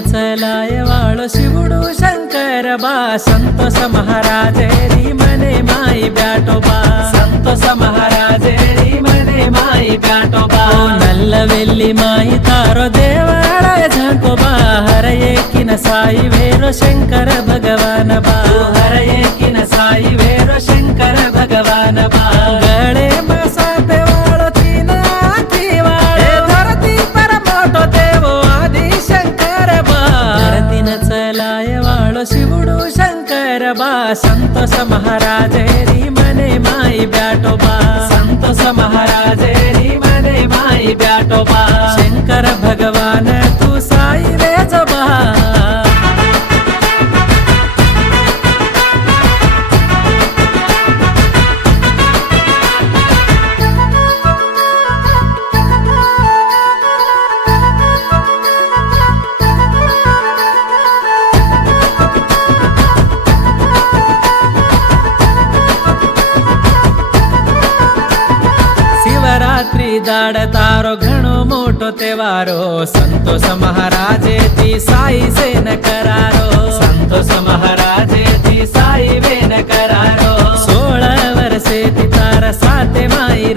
चलाय वाळो शिवुडू शंकर बा संतोष महाराजेरी मने माई ब्याटोबा संतोष महाराजेरी मने माई ब्याटोबा नल्लवेल्ली माई तारो देवालय झांकोबा हरयेकिन साई वेरो शंकर भगवान बा हरयेकिन साई वेरो शंकर भगवान बा गळे बसाते वाळो तीना किवाळे धरती पर मोठो देवो आदि शंकर बा धरतीन चलाय वाळो शिवुडू शंकर बा संतोष महाराजेरी मने माई ब्याटोबा संतोष महाराजेरी मने माई ब्याटोबा शंकर भगवान तू साई रे जबा शिवरात्रि दाड़ तारो घणो मोटो तेवारो संतोष महाराजे ती साई से न करारो संतोष महाराजे ती साई वे न करारो 16 वर्षे ती तारा साथे माई